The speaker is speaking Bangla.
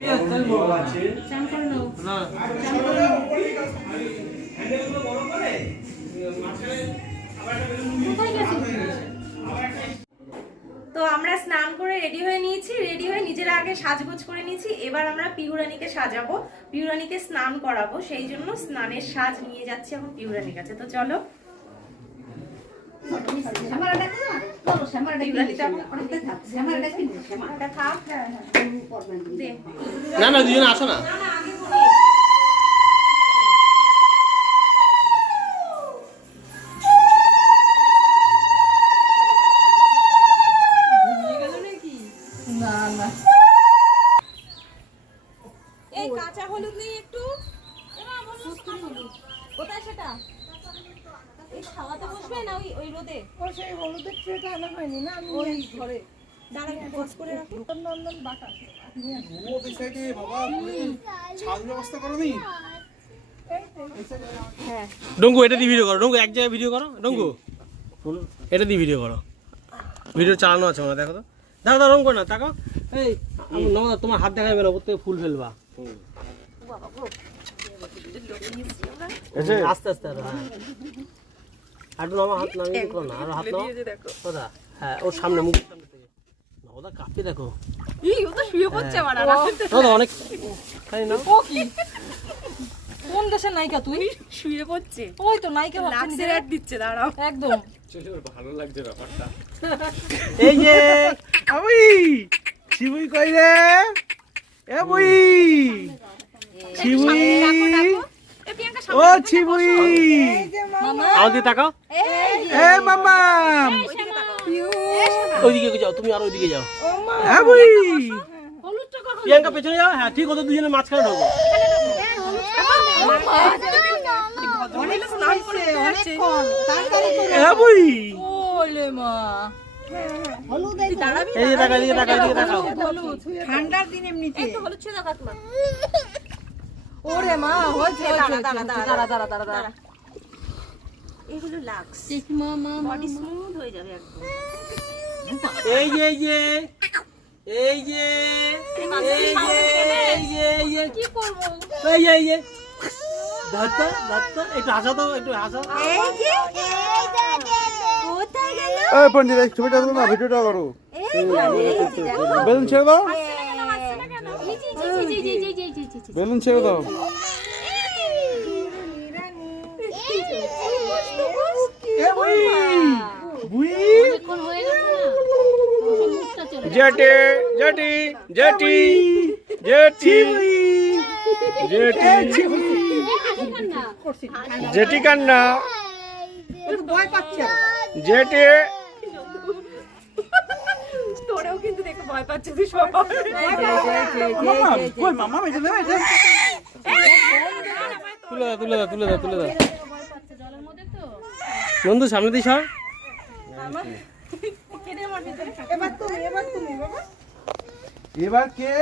তো আমরা স্নান করে রেডি হয়ে নিয়েছি, রেডি হয়ে নিজেরা আগে সাজগোজ করে নিয়েছি। এবার আমরা পিহুরানিকে সাজাবো, পিহুরানিকে স্নান করাবো, সেই জন্য স্নানের সাজ নিয়ে যাচ্ছি এখন পিহুরানির কাছে। তো চলো। না না দুজনে আসো না। এই কাঁচা হলুদ নেই একটু? কোথায় সেটা? এই খাওয়াতে বসবে না ওই রোদে? ও সেই হলুদের ট্রেটা আনা হয়নি না, আমি ওই ঘরে দাঁড়া একটু বস করে রাখি। নন্দন বাটা ও বিসাইতে বাবা ছাদ ব্যবস্থা করনি। হ্যাঁ ডঙ্গু এটা দিয়ে ভিডিও করো, ডঙ্গু এক জায়গায় ভিডিও করো, ডঙ্গু এটা দিয়ে ভিডিও করো, ভিডিও চালানো আছে আমার। দেখো তো, দাঁড়া দাঁড়া রঙ না তাকাও। এই নমদা তোমার হাত দেখা যাবে না, ওর থেকে ফুল ফেলবা। আস্তে আস্তে আরো হাত নামিয়ে করো না, আরো হাত নাও ওদা। হ্যাঁ ওর সামনে মুখের সামনে থেকে ওদা কাঁপতে দেখো। ও তো শুয়ে পড়ছে মারা ওদা অনেক খাই না। ও কি কোন দেশের নায়িকা তুই? শুয়ে পড়ছে, ওই তো নায়িকা লাক্সের অ্যাড দিচ্ছে। দাঁড়াও একদম ভালো লাগছে ব্যাপারটা। এই যে আমি শিবুই কই রে, এ বই শিবুই, ও শিবুই আমাদের তাকাও। এ মামা ওইদিকে যাও, তুমি আর ওইদিকে যাও। হ্যাঁ বই প্রিয়াঙ্কা পেছনে যাও। হ্যাঁ ঠিক, ওদের দুজনে মাঝখানে ঢোকো। হ্যাঁ বই ওলে মা এই যে তাকাও, এদিকে তাকাও, এদিকে তাকাও। ঠান্ডার দিন এমনিতে একটু হলুদ ছুঁয়ে দাও কাকিমা। ওরে মা হয়েছে দাঁড়া। এগুলো লাক্স, বডি স্মুথ হয়ে যাবে একদম। এই যে এই যে এই যে এই যে কি করব? এই যে এই যে দাঁড়া দাঁড়া, একটু হাসা দাও, একটু হাসা। এই যে কোথায় গেল? এই পন্ডিত এই ছবিটা তুলো না, ভিডিওটা করো। এই যে দেখো। বেলুন ছেড়ে দাও, হাসছে না কেন? জি। বেলুন ছেড়ে দাও। এ বই বুই জেটে জেটি জেটি জেটি জেটি জেটি কান্না ভয় পাচ্ছে জেটে। তোরেও কিন্তু দেখে ভয় পাচ্ছে তুই সব। মামা কই মামা এই যে তুলে দাও তুলে দাও তুলে দাও তুলে দাও। বন্ধু সামনে দিস। এবার তুমি বাবা এবার কে